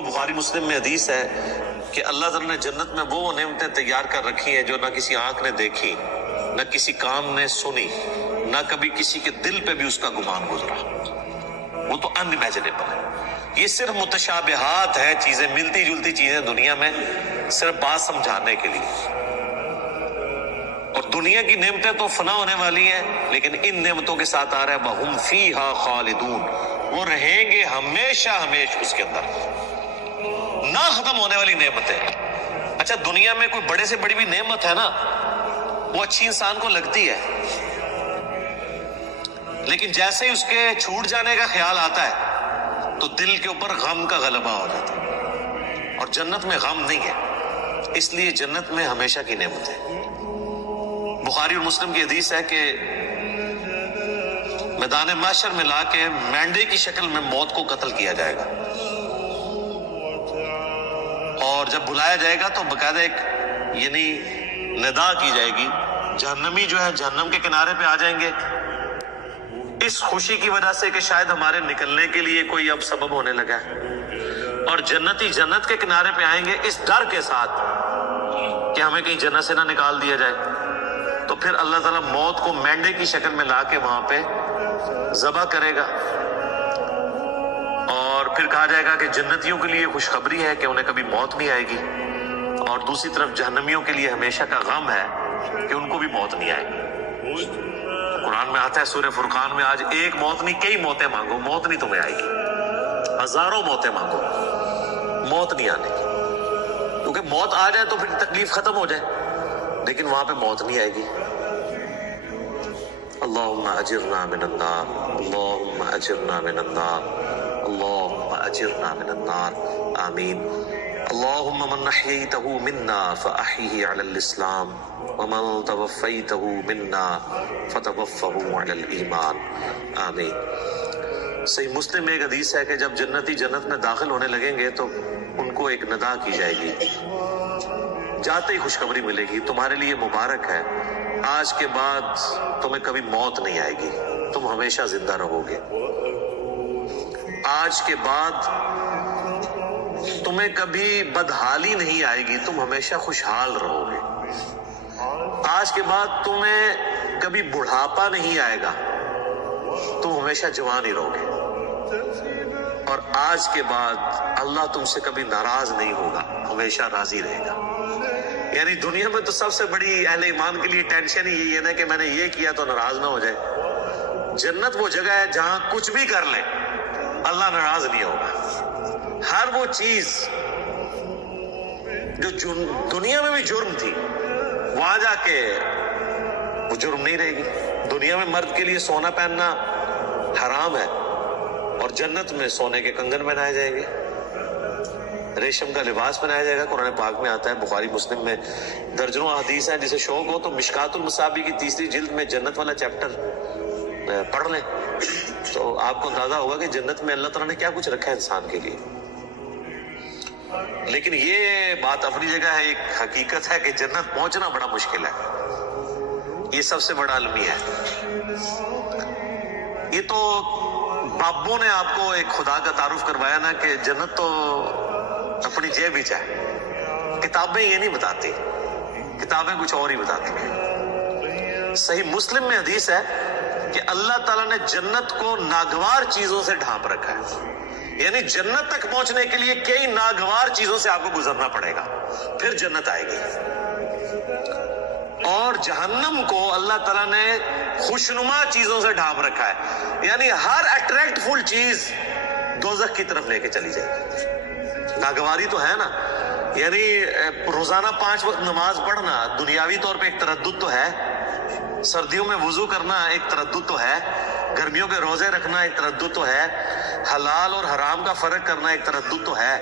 بخاری مسلم میں حدیث ہے کہ اللہ تعالیٰ نے جنت میں وہ نعمتیں تیار کر رکھی ہیں جو نہ کسی آنکھ نے دیکھی، نہ کسی کان نے سنی، نہ کبھی کسی کے دل پہ بھی اس کا گمان گزرا۔ وہ تو ان امیجنیبل ہے۔ یہ صرف متشابہات ہیں، چیزیں ملتی جلتی چیزیں دنیا میں، صرف بات سمجھانے کے لیے۔ اور دنیا کی نعمتیں تو فنا ہونے والی ہیں، لیکن ان نعمتوں کے ساتھ آ رہا ہے وَهُمْ فِيهَا خَالِدُونَ، وہ رہیں گے ہمیشہ ہمیشہ اس کے اندر، نہ ختم ہونے والی نعمتیں۔ اچھا، دنیا میں کوئی بڑے سے بڑی بھی نعمت ہے نا، وہ اچھی انسان کو لگتی ہے، لیکن جیسے ہی اس کے چھوٹ جانے کا خیال آتا ہے تو دل کے اوپر غم کا غلبہ ہو جاتا ہے، اور جنت میں غم نہیں ہے، اس لیے جنت میں ہمیشہ کی نعمت ہے۔ بخاری اور مسلم کی حدیث ہے کہ میدان محشر میں لا کے مینڈے کی شکل میں موت کو قتل کیا جائے گا، اور جب بلایا جائے گا تو باقاعدہ ایک یعنی ندا کی جائے گی، جہنمی جو ہے جہنم کے کنارے پہ آ جائیں گے، اس خوشی کی وجہ سے کہ شاید ہمارے نکلنے کے لیے کوئی اب سبب ہونے لگا ہے، اور جنتی جنت کے کنارے پہ آئیں گے اس ڈر کے ساتھ کہ ہمیں کہیں جنت سے نہ نکال دیا جائے۔ تو پھر اللہ تعالیٰ موت کو مینڈے کی شکل میں لا کے وہاں پہ ذبح کرے گا، اور پھر کہا جائے گا کہ جنتیوں کے لیے خوشخبری ہے کہ انہیں کبھی موت نہیں آئے گی، اور دوسری طرف جہنمیوں کے لیے ہمیشہ کا غم ہے کہ ان کو بھی موت نہیں آئے گی۔ قرآن میں آتا ہے سورہ فرقان میں، آج ایک موت نہیں کئی موتیں مانگو، موت نہیں تمہیں آئے گی، ہزاروں موتیں مانگو، موت نہیں آنے کی، کیونکہ موت آ جائے تو پھر تکلیف ختم ہو جائے، لیکن وہاں پہ موت نہیں آئے گی۔ اللہم اجرنا من النار، اللہم اجرنا من النار، اللہم اجرنا من النار، آمین۔ اللہم من احییتہ منا فاحیہ علی الاسلام، ومن توفیتہ منا فتوفہ علی الایمان، آمین۔ صحیح مسلم میں ایک حدیث ہے کہ جب جنتی جنت میں داخل ہونے لگیں گے تو ان کو ایک ندا کی جائے گی، جاتے ہی خوشخبری ملے گی، تمہارے لیے مبارک ہے، آج کے بعد تمہیں کبھی موت نہیں آئے گی، تم ہمیشہ زندہ رہو گے، آج کے بعد تمہیں کبھی بدحالی نہیں آئے گی، تم ہمیشہ خوشحال رہو گے، آج کے بعد تمہیں کبھی بڑھاپا نہیں آئے گا، تم ہمیشہ جوان ہی رہو گے، اور آج کے بعد اللہ تم سے کبھی ناراض نہیں ہوگا، ہمیشہ راضی رہے گا۔ یعنی دنیا میں تو سب سے بڑی اہل ایمان کے لیے ٹینشن ہی یہی ہے نا کہ میں نے یہ کیا تو ناراض نہ ہو جائے۔ جنت وہ جگہ ہے جہاں کچھ بھی کر لیں اللہ ناراض نہیں ہوگا، ہر وہ چیز جو دنیا میں بھی جرم تھی وہاں جا کے وہ جرم نہیں رہے گی۔ دنیا میں مرد کے لیے سونا پہننا حرام ہے، اور جنت میں سونے کے کنگن پہنائے جائیں گے، ریشم کا لباس پہنایا جائے گا۔ قرآن پاک میں آتا ہے، بخاری مسلم میں درجنوں حدیث ہیں، جسے شوق ہو تو مشکات المصابیح کی 3 جلد میں جنت والا چیپٹر پڑھ لیں تو آپ کو اندازہ ہوگا کہ جنت میں اللہ تعالیٰ نے کیا کچھ رکھا ہے انسان کے لیے۔ لیکن یہ بات اپنی جگہ ہے، ایک حقیقت ہے کہ جنت پہنچنا بڑا مشکل ہے، یہ سب سے بڑا المیہ ہے۔ یہ تو بابوں نے آپ کو ایک خدا کا تعارف کروایا نا کہ جنت تو اپنی جیب ہی چاہے، کتابیں یہ نہیں بتاتی، کتابیں کچھ اور ہی بتاتی ہیں۔ صحیح مسلم میں حدیث ہے کہ اللہ تعالیٰ نے جنت کو ناگوار چیزوں سے ڈھانپ رکھا ہے، یعنی جنت تک پہنچنے کے لیے کئی ناگوار چیزوں سے آپ کو گزرنا پڑے گا، پھر جنت آئے گی۔ اور جہنم کو اللہ تعالیٰ نے خوشنما چیزوں سے ڈھانپ رکھا ہے، یعنی ہر اٹریکٹ فل چیز دوزخ کی طرف لے کے چلی جائے گی۔ ناگواری تو ہے نا، یعنی روزانہ 5 وقت نماز پڑھنا دنیاوی طور پہ ایک تردد تو ہے، سردیوں میں وضو کرنا ایک تردد تو ہے، گرمیوں کے روزے رکھنا ایک تردد تو ہے، حلال اور حرام کا فرق کرنا ایک تردد تو ہے،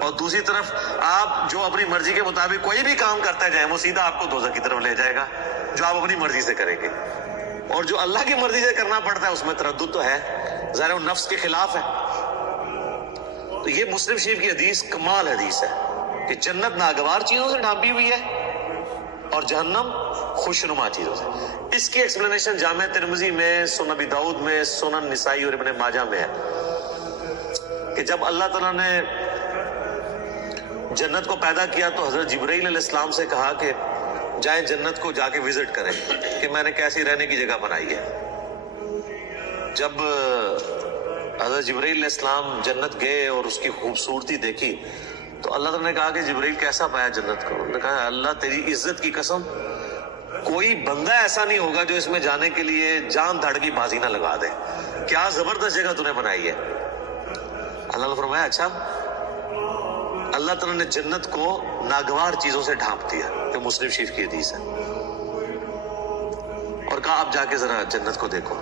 اور دوسری طرف آپ جو اپنی مرضی کے مطابق کوئی بھی کام کرتے جائیں وہ سیدھا آپ کو دوزخ کی طرف لے جائے گا، جو آپ اپنی مرضی سے کریں گے، اور جو اللہ کی مرضی سے کرنا پڑتا ہے اس میں تردد تو ہے، ظاہر وہ نفس کے خلاف ہے۔ تو یہ مسلم شریف کی حدیث کمال حدیث ہے کہ جنت ناگوار چیزوں سے ڈھانپی ہوئی ہے اور جہنم خوشنما چیزوں سے۔ اس کی ایکسپلینیشن جامع ترمذی میں، سنن ابی داؤد میں، سنن نسائی اور ابن ماجہ میں ہے۔ کہ جب اللہ تعالیٰ نے جنت کو پیدا کیا تو حضرت جبرائیل علیہ السلام سے کہا کہ جائیں جنت کو جا کے وزٹ کریں کہ میں نے کیسی رہنے کی جگہ بنائی ہے۔ جب حضرت جبرائیل علیہ السلام جنت گئے اور اس کی خوبصورتی دیکھی تو اللہ تعالیٰ نے کہا کہ جبرائیل کیسا پایا جنت کو؟ انہوں نے کہا اللہ تیری عزت کی قسم کوئی بندہ ایسا نہیں ہوگا جو اس میں جانے کے لیے جان دھڑ کی بازی نہ لگا دے، کیا زبردست جگہ تُو نے بنائی ہے۔ اللہ نے فرمایا اچھا، اللہ تعالیٰ نے جنت کو ناگوار چیزوں سے ڈھانپ دیا، کہ مسلم شریف کی حدیث ہے، اور کہا اب جا کے ذرا جنت کو دیکھو۔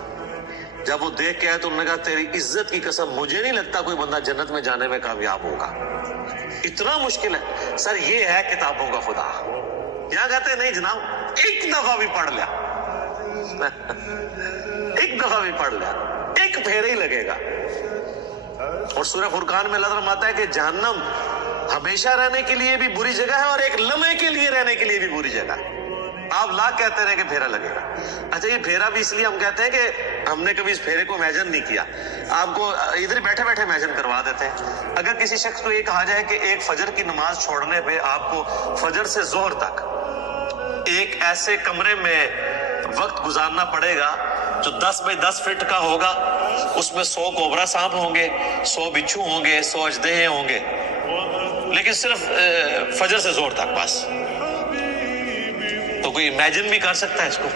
جب وہ دیکھ کے آئے تو انہوں نے کہا تیری عزت کی قسم مجھے نہیں لگتا کوئی بندہ جنت میں جانے میں کامیاب ہوگا، اتنا مشکل ہے۔ سر یہ ہے کتابوں کا خدا، یہاں کہتے ہیں نہیں جناب ایک دفعہ بھی پڑھ لیا ایک دفعہ بھی پڑھ لیا، ایک پھیرا ہی لگے گا۔ اور سورہ فرقان میں اللہ تعالیٰ فرماتا ہے کہ جہنم ہمیشہ رہنے کے لیے بھی بری جگہ ہے اور ایک لمحے کے لیے رہنے کے لیے بھی بری جگہ ہے۔ آپ لاکھ کہتے رہے کہ پھیرا لگے گا۔ اچھا یہ پھیرا بھی اس لیے ہم کہتے ہیں کہ ہم نے کبھی اس پھیرے کو امیجن نہیں کیا، آپ کو ادھر بیٹھے بیٹھے امیجن کروا دیتے ہیں۔ اگر کسی شخص کو یہ کہا جائے کہ ایک فجر کی نماز چھوڑنے پہ آپ کو فجر سے ظہر تک ایک ایسے کمرے میں وقت گزارنا پڑے گا جو 10 بائی 10 فٹ کا ہوگا، اس میں 100 کوبرا سانپ ہوں گے، 100 بچھو ہوں گے، 100 اژدہے ہوں گے، لیکن صرف فجر سے ظہر تک بس، تو کوئی امیجن بھی کر سکتا ہے اس کو؟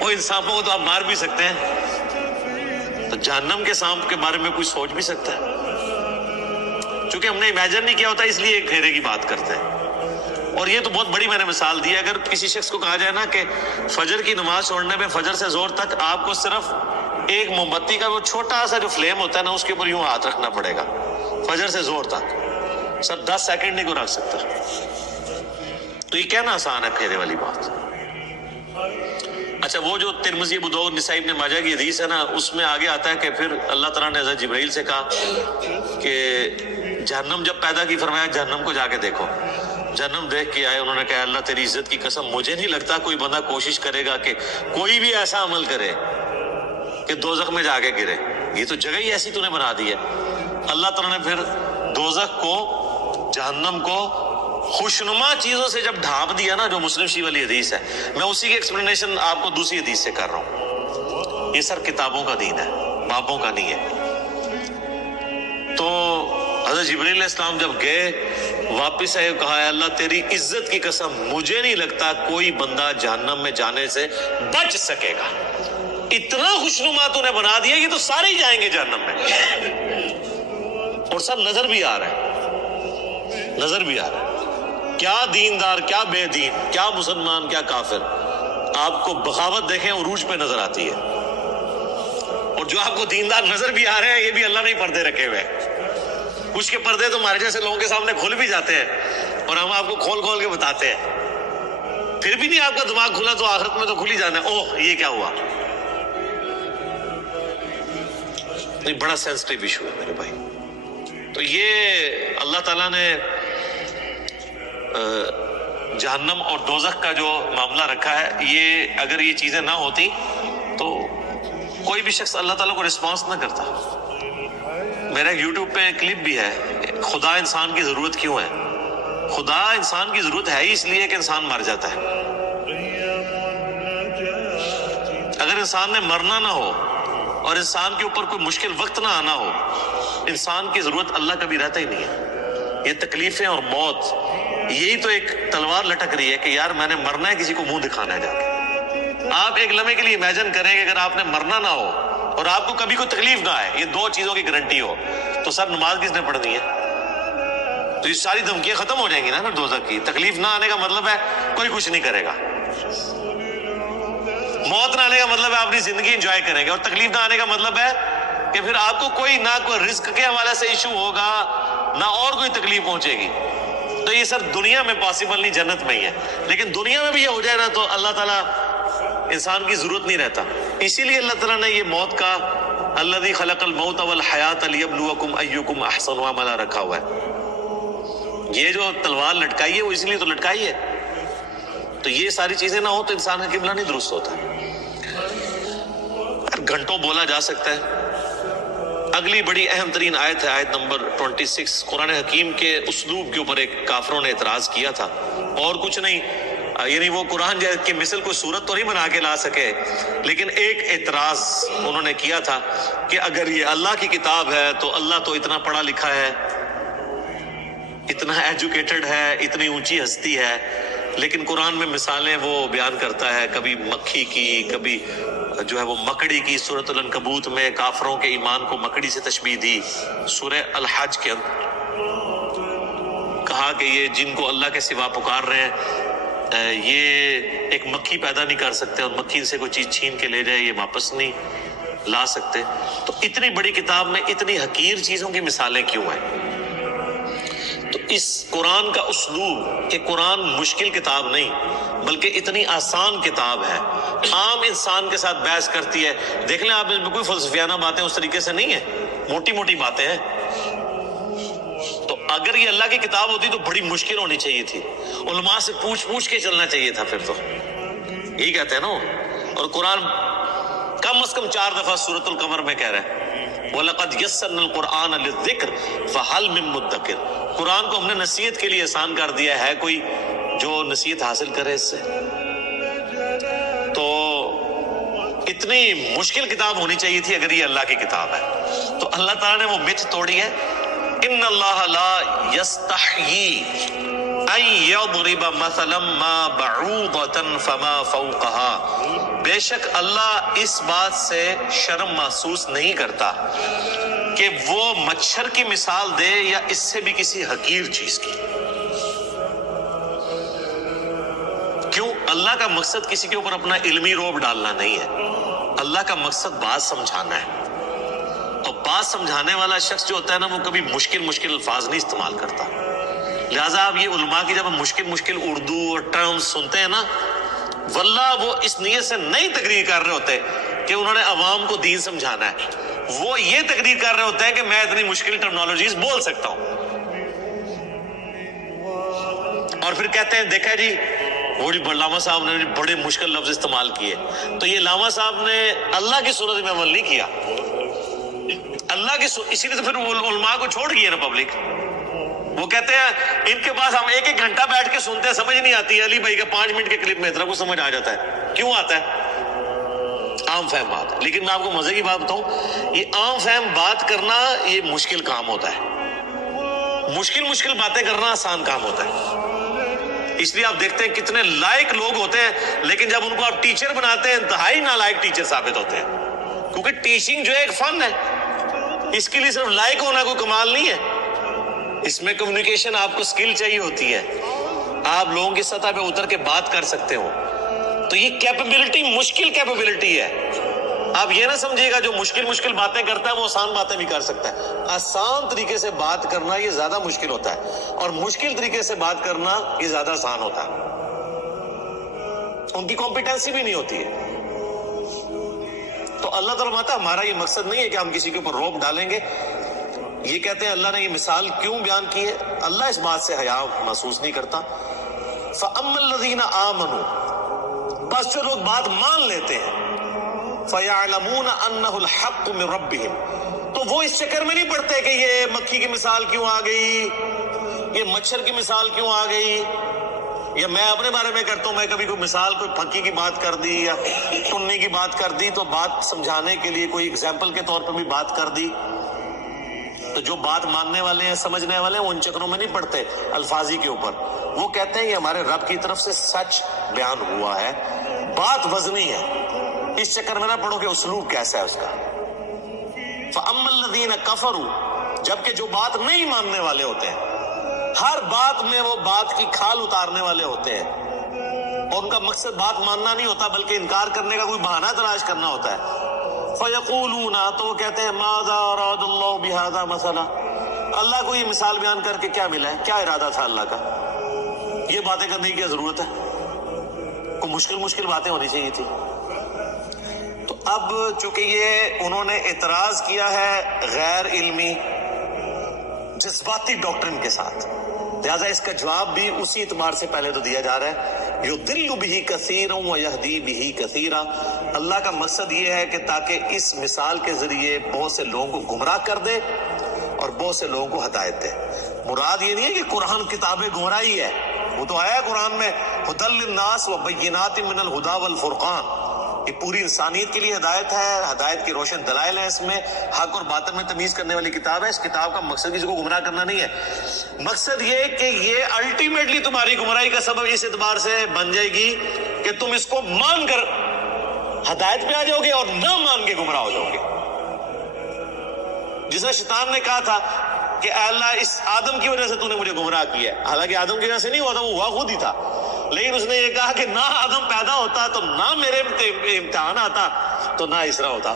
وہ ان سانپوں کو تو آپ مار بھی سکتے ہیں، تو جہنم کے سانپ کے بارے میں کوئی سوچ بھی سکتا ہے؟ چونکہ ہم نے امیجن نہیں کیا ہوتا اس لیے ایک پھیرے کی بات کرتے ہیں۔ اور یہ تو بہت بڑی میں نے مثال دی ہے، اگر کسی شخص کو کہا جائے نا کہ فجر کی نماز چھوڑنے میں فجر سے ظہر تک آپ کو صرف ایک موم بتی کا وہ چھوٹا سا جو فلیم ہوتا ہے نا اس کے اوپر یوں ہاتھ رکھنا پڑے گا فجر سے ظہر تک، سر 10 سیکنڈ نہیں کو رکھ سکتا، تو یہ کہنا آسان ہے پھیرے والی بات۔ اچھا وہ جو ترمذی ابو داؤد نسائی ابن ماجہ کی حدیث ہے نا، اس میں آگے آتا ہے کہ پھر اللہ تعالیٰ نے حضرت جبرائیل سے کہا کہ جہنم جب پیدا کی فرمایا جہنم کو جا کے دیکھو۔ جہنم دیکھ کے آئے، انہوں نے کہا اللہ تیری عزت کی قسم مجھے نہیں لگتا کوئی بندہ کوشش کرے گا کہ کوئی بھی ایسا عمل کرے کہ دوزخ میں جا کے گرے، یہ تو جگہ ہی ایسی تو نے بنا دی ہے۔ اللہ تعالیٰ نے پھر دوزخ کو، جہنم کو خوشنما چیزوں سے جب ڈھانپ دیا نا، جو مسلم شریف والی حدیث ہے، میں اسی کی ایکسپلینیشن آپ کو دوسری حدیث سے کر رہا ہوں۔ یہ سر کتابوں کا دین ہے، بابوں کا نہیں ہے۔ تو حضرت جبرائیل علیہ السلام جب گئے واپس آئے، کہا ہے اللہ تیری عزت کی قسم مجھے نہیں لگتا کوئی بندہ جہنم میں جانے سے بچ سکے گا، اتنا خوشنما تو نے بنا دیا، یہ تو سارے ہی جائیں گے جہنم میں۔ اور سب نظر بھی آ رہا ہے، نظر بھی آ رہا ہے، کیا دیندار، کیا بے دین، کیا مسلمان، کیا کافر، آپ کو بغاوت دیکھیں عروج پہ نظر آتی ہے۔ اور جو آپ کو دیندار نظر بھی آ رہے ہیں یہ بھی اللہ نے پردے رکھے ہوئے ہیں، کچھ کے پردے تو ہمارے جیسے لوگوں کے سامنے کھل بھی جاتے ہیں اور ہم آپ کو کھول کھول کے بتاتے ہیں، پھر بھی نہیں آپ کا دماغ کھلا تو آخرت میں تو کھل ہی جانا ہے، اوہ یہ کیا ہوا۔ یہ بڑا سینسٹیو ایشو ہے میرے بھائی۔ تو یہ اللہ تعالیٰ نے جہنم اور دوزخ کا جو معاملہ رکھا ہے، یہ اگر یہ چیزیں نہ ہوتی تو کوئی بھی شخص اللہ تعالیٰ کو رسپانس نہ کرتا۔ میرا یوٹیوب پہ کلپ بھی ہے، خدا انسان کی ضرورت کیوں ہے؟ خدا انسان کی ضرورت ہے ہی اس لیے کہ انسان مر جاتا ہے۔ اگر انسان نے مرنا نہ ہو اور انسان کے اوپر کوئی مشکل وقت نہ آنا ہو، انسان کی ضرورت اللہ کا بھی رہتا ہی نہیں ہے۔ یہ تکلیفیں اور موت، یہی تو ایک تلوار لٹک رہی ہے کہ یار میں نے مرنا ہے، کسی کو منہ دکھانا ہے جا کے۔ آپ ایک لمحے کے لیے امیجن کریں کہ اگر آپ نے مرنا نہ ہو اور آپ کو کبھی کوئی تکلیف نہ آئے، یہ دو چیزوں کی گارنٹی ہو، تو سر نماز کس نے پڑھنی ہے؟ تو یہ ساری دھمکیاں ختم ہو جائیں گی نا پھر دوزخ کی۔ تکلیف نہ آنے کا مطلب ہے کوئی کچھ نہیں کرے گا، موت نہ آنے کا مطلب ہے اپنی زندگی انجوائے کریں گے، اور تکلیف نہ آنے کا مطلب ہے کہ پھر آپ کو کوئی نہ کوئی رزق کے حوالے سے ایشو ہوگا، نہ اور کوئی تکلیف پہنچے گی۔ تو یہ سر دنیا میں پاسبل نہیں، جنت میں ہی ہے۔ لیکن دنیا میں بھی یہ ہو جائے نا تو اللہ تعالیٰ انسان کی ضرورت نہیں رہتا۔ اسی لیے اللہ تعالیٰ نے یہ موت کا الذی خلق الموت والحیات لیبلوکم ایکم احسن عملا رکھا ہوا ہے۔ یہ جو تلوار لٹکائی ہے وہ اس لیے تو لٹکائی ہے۔ تو یہ ساری چیزیں نہ ہو تو انسان کا قبلہ نہیں درست ہوتا۔ گھنٹوں بولا جا سکتا ہے، اگلی بڑی اہم ترین آیت ہے آیت نمبر 26. قرآن حکیم کے اسلوب کے اوپر ایک کافروں نے اعتراض کیا تھا، اور کچھ نہیں، یعنی وہ قرآن کی مثل کوئی صورت تو نہیں بنا کے لا سکے، لیکن ایک اعتراض انہوں نے کیا تھا کہ اگر یہ اللہ کی کتاب ہے تو اللہ تو اتنا پڑھا لکھا ہے، اتنا ایجوکیٹڈ ہے، اتنی اونچی ہستی ہے، لیکن قرآن میں مثالیں وہ بیان کرتا ہے، کبھی مکھی کی، کبھی جو ہے وہ مکڑی کی. سورۃ العنکبوت میں کافروں کے ایمان کو مکڑی سے تشبیہ دی. سورہ الحج کے اندر کہا کہ یہ جن کو اللہ کے سوا پکار رہے ہیں یہ ایک مکھی پیدا نہیں کر سکتے، اور مکھی سے کوئی چیز چھین کے لے جائے یہ واپس نہیں لا سکتے. تو اتنی بڑی کتاب میں اتنی حقیر چیزوں کی مثالیں کیوں ہیں؟ تو اس قرآن کا اسلوب کہ قرآن مشکل کتاب نہیں بلکہ اتنی آسان کتاب ہے، عام انسان کے ساتھ بحث کرتی ہے. دیکھ لیں آپ، اس میں کوئی فلسفیانہ باتیں اس طریقے سے نہیں ہیں، موٹی موٹی باتیں ہیں. تو اگر یہ اللہ کی کتاب ہوتی تو بڑی مشکل ہونی چاہیے تھی، علماء سے پوچھ کے چلنا چاہیے تھا. پھر تو یہی کہتے ہیں نا. اور قرآن کم از کم 4 دفعہ سورۃ القمر میں کہہ رہا ہے وَلَقَدْ يَسَّرْنَا الْقُرْآنَ لِلذِّكْرِ فَهَلْ مِن مُدَّكِرٍ. قرآن کو ہم نے نصیحت کے لیے آسان کر دیا ہے، کوئی جو نصیحت حاصل کرے اس سے. تو اتنی مشکل کتاب ہونی چاہیے تھی اگر یہ اللہ کی کتاب ہے. تو اللہ تعالیٰ نے وہ متھ توڑی ہے. ان اللہ لا یستحیی ان یضرب مثلا ما بعوضۃ فما فوقها. بے شک اللہ اس بات سے شرم محسوس نہیں کرتا کہ وہ مچھر کی مثال دے یا اس سے بھی کسی حقیر چیز کی. کیوں؟ اللہ کا مقصد کسی کے اوپر اپنا علمی روب ڈالنا نہیں ہے، اللہ کا مقصد بات سمجھانا ہے. اور بات سمجھانے والا شخص جو ہوتا ہے نا وہ کبھی مشکل الفاظ نہیں استعمال کرتا. لہٰذا آپ یہ علماء کی جب ہم مشکل اردو اور ٹرمز سنتے ہیں نا، واللہ وہ اس نیت سے نہیں تقریر کر رہے ہوتے کہ انہوں نے عوام کو دین سمجھانا ہے، وہ یہ تقریر کر رہے ہوتے ہیں کہ میں اتنی مشکل ٹرمنالوجیز بول سکتا ہوں. اور پھر کہتے ہیں دیکھا جی وہ علامہ صاحب نے بڑے مشکل لفظ استعمال کیے. تو یہ علامہ صاحب نے اللہ کی سنت میں عمل نہیں کیا، اللہ کی اسی لیے تو پھر علماء کو چھوڑ گئی ہے نا پبلک. وہ کہتے ہیں ان کے پاس ہم 1 گھنٹہ بیٹھ کے سنتے ہیں، سمجھ نہیں آتی. علی بھائی کا 5 منٹ کے کلپ میں اتنا کو سمجھ آ جاتا ہے. کیوں آتا ہے؟ عام فہم بات. لیکن میں آپ کو مزے کی بات بتاؤں، یہ عام فہم بات کرنا یہ مشکل کام ہوتا ہے، مشکل باتیں کرنا آسان کام ہوتا ہے. اس لیے آپ دیکھتے ہیں کتنے لائق لوگ ہوتے ہیں، لیکن جب ان کو آپ ٹیچر بناتے ہیں انتہائی نالائق ٹیچر ثابت ہوتے ہیں. کیونکہ ٹیچنگ جو ہے ایک فن ہے، اس کے لیے صرف لائق ہونا کوئی کمال نہیں ہے. اس میں کمیونیکیشن آپ کو سکل چاہیے ہوتی ہے، آپ لوگوں کی سطح پہ اتر کے بات کر سکتے ہو. تو یہ کیپیبلٹی مشکل کیپیبلٹی ہے. آپ یہ نہ سمجھیے گا جو مشکل باتیں کرتا ہے وہ آسان باتیں بھی کر سکتا ہے. آسان طریقے سے بات کرنا یہ زیادہ مشکل ہوتا ہے، اور مشکل طریقے سے بات کرنا یہ زیادہ آسان ہوتا ہے. ان کی کمپیٹنسی بھی نہیں ہوتی ہے. تو اللہ تعالیٰ ماتا ہمارا یہ مقصد نہیں ہے کہ ہم کسی کے اوپر روب ڈالیں گے. یہ کہتے ہیں اللہ نے یہ مثال کیوں بیان کی ہے؟ اللہ اس بات سے حیا محسوس نہیں کرتا. فَأَمَّا الَّذِينَ آمَنُوا، بس جو لوگ بات مان لیتے ہیں، فَيَعْلَمُونَ أَنَّهُ الْحَقُّ مِن رَبِّهِمْ، تو وہ اس چکر میں نہیں پڑتے کہ یہ مکھی کی مثال کیوں آ گئی، یہ مچھر کی مثال کیوں آ گئی. یا میں اپنے بارے میں کرتا ہوں، میں کبھی کوئی مثال کوئی پھکی کی بات کر دی یا ٹنی کی بات کر دی تو بات سمجھانے کے لیے کوئی ایگزامپل کے طور پر بھی بات کر دی. تو جو بات ماننے والے ہیں، سمجھنے والے ہیں، وہ ان چکروں میں نہیں پڑتے الفاظی کے اوپر. وہ کہتے ہیں یہ ہمارے رب کی طرف سے سچ بیان ہوا ہے، بات وزنی ہے، اس چکر میں نہ پڑھو کہ اسلوب کیسا ہے اس کا. فَأَمَّا الَّذِينَ كَفَرُوا، جبکہ جو بات نہیں ماننے والے ہوتے ہیں، ہر بات میں وہ بات کی کھال اتارنے والے ہوتے ہیں، اور ان کا مقصد بات ماننا نہیں ہوتا بلکہ انکار کرنے کا کوئی بہانہ تلاش کرنا ہوتا ہے. فَيَقُولُونَ، تو وہ کہتے ہیں مَاذَا أَرَادَ اللَّهُ بِهَذَا مَثَلًا، اللہ کو یہ مثال بیان کر کے کیا ملا ہے، کیا ارادہ تھا اللہ کا، یہ باتیں کرنے کی کیا ضرورت ہے، کوئی مشکل باتیں ہونی چاہیے تھی. تو اب چونکہ یہ انہوں نے اعتراض کیا ہے غیر علمی جذباتی ڈاکٹرن کے ساتھ، لہٰذا اس کا جواب بھی اسی اعتبار سے پہلے تو دیا جا رہا ہے یضل بہ کثیرا ویہدی بہ کثیرا، اللہ کا مقصد یہ ہے کہ تاکہ اس مثال کے ذریعے بہت سے لوگوں کو گمراہ کر دے اور بہت سے لوگوں کو ہدایت دے۔ مراد یہ نہیں ہے کہ قرآن کتاب گمراہی ہے، وہ تو آیا ہے قرآن میں ھدی للناس وبینات من الہدی والفرقان، یہ پوری انسانیت کے لیے ہدایت ہے، ہدایت کی روشن دلائل ہیں اس میں، حق اور باطل میں تمیز کرنے والی کتاب ہے۔ اس کتاب کا مقصد کسی کو گمراہ کرنا نہیں ہے، مقصد یہ کہ یہ الٹیمیٹلی تمہاری گمراہی کا سبب اس اعتبار سے بن جائے گی کہ تم اس کو مان کر ہدایت پہ آ جاؤ گے اور نہ مان کے گمراہ ہو جاؤ گے۔ جس میں شیطان نے کہا تھا کہ اے اللہ اس آدم کی وجہ سے تو نے مجھے گمراہ کیا ہے، حالانکہ آدم کی وجہ سے نہیں ہوا تھا، وہ ہوا خود ہی تھا، لیکن اس نے یہ کہا کہ نہ آدم پیدا ہوتا تو نہ میرے امتحان آتا تو نہ اسرا ہوتا۔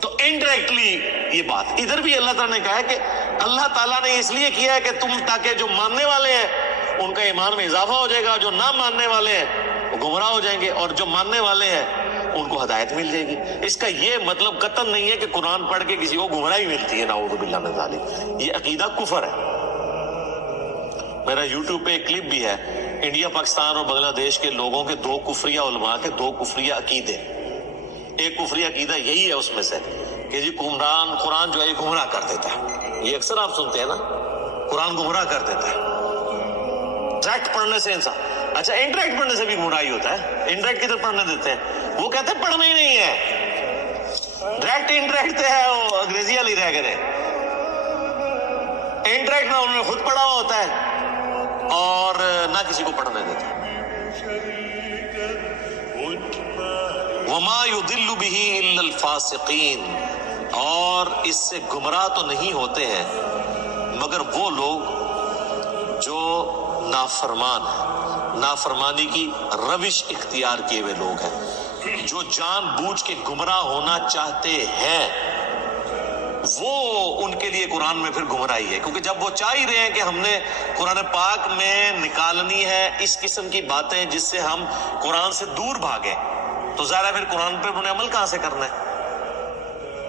تو انڈائریکٹلی یہ بات ادھر بھی اللہ تعالیٰ نے کہا ہے کہ اللہ تعالیٰ نے اس لیے کیا ہے کہ تم تاکہ جو ماننے والے ہیں ان کا ایمان میں اضافہ ہو جائے گا، جو نہ ماننے والے ہیں وہ گمراہ ہو جائیں گے، اور جو ماننے والے ہیں ان کو ہدایت مل جائے گی۔ اس کا یہ مطلب قطعاً نہیں ہے کہ قرآن پڑھ کے کسی کو گمراہی ملتی ہے، نعوذ باللہ من ذالک، یہ عقیدہ کفر ہے۔ میرا یوٹیوب پہ ایک کلپ بھی ہے، انڈیا پاکستان اور بنگلہ دیش کے لوگوں کے دو کفریہ علماء کے دو کفریہ عقیدے۔ ایک کفریہ عقیدہ یہی ہے اس میں سے کہ جی قرآن جو ہے یہ گمراہ کر دیتا ہے، یہ اکثر آپ سنتے ہیں نا، قرآن گمراہ کر دیتا ہے ڈائریکٹ پڑھنے سے انسان۔ اچھا انڈائریکٹ پڑھنے سے بھی گمراہی ہوتا ہے، انڈائریکٹ کدھر پڑھنے دیتے ہیں؟ وہ کہتے ہیں پڑھنا ہی نہیں ہے، ڈائریکٹ انڈائریکٹ ہے، وہ انگریزی والی رہ گئے، انڈائریکٹ نہ انہوں نے خود پڑھا ہوتا ہے اور نہ کسی کو پڑھنے دیتا۔ وما يضل به الا الفاسقین، اور اس سے گمراہ تو نہیں ہوتے ہیں مگر وہ لوگ جو نافرمان ہیں، نافرمانی کی روش اختیار کیے ہوئے لوگ ہیں، جو جان بوجھ کے گمراہ ہونا چاہتے ہیں، وہ ان کے لیے قرآن میں پھر گمراہی ہے، کیونکہ جب وہ چاہ ہی رہے ہیں کہ ہم نے قرآن پاک میں نکالنی ہے اس قسم کی باتیں جس سے ہم قرآن سے دور بھاگیں، تو ظاہر ہے پھر قرآن پر انہیں عمل کہاں سے کرنا ہے؟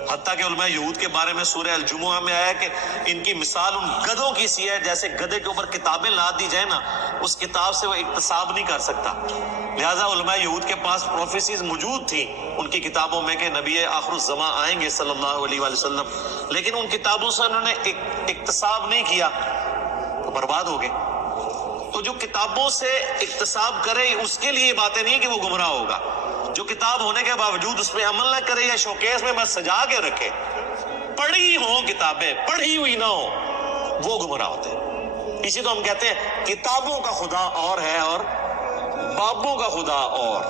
حتیٰ کہ علماء یہود کے بارے میں سورہ الجمعہ میں آیا کہ ان کی مثال ان گدھوں کی سی ہے، جیسے گدھے کے اوپر کتابیں لاد دی جائیں نا، اس کتاب سے وہ اکتساب نہیں کر سکتا۔ لہٰذا علماء یہود کے پاس پروفیسیز موجود تھیں ان کی کتابوں میں کہ نبی آخر الزمان آئیں گے صلی اللہ علیہ وآلہ وسلم، لیکن ان کتابوں سے انہوں نے اکتساب نہیں کیا تو برباد ہو گئے۔ تو جو کتابوں سے اکتساب کرے اس کے لیے باتیں نہیں کہ وہ گمراہ ہوگا، جو کتاب ہونے کے باوجود اس پہ عمل نہ کرے یا شوکیس میں بس سجا کے رکھے، پڑھی ہوں کتابیں پڑھی ہوئی نہ ہو، وہ گمراہ ہوتے ہیں۔ اسی تو ہم کہتے ہیں کتابوں کا خدا اور ہے اور بابوں کا خدا اور۔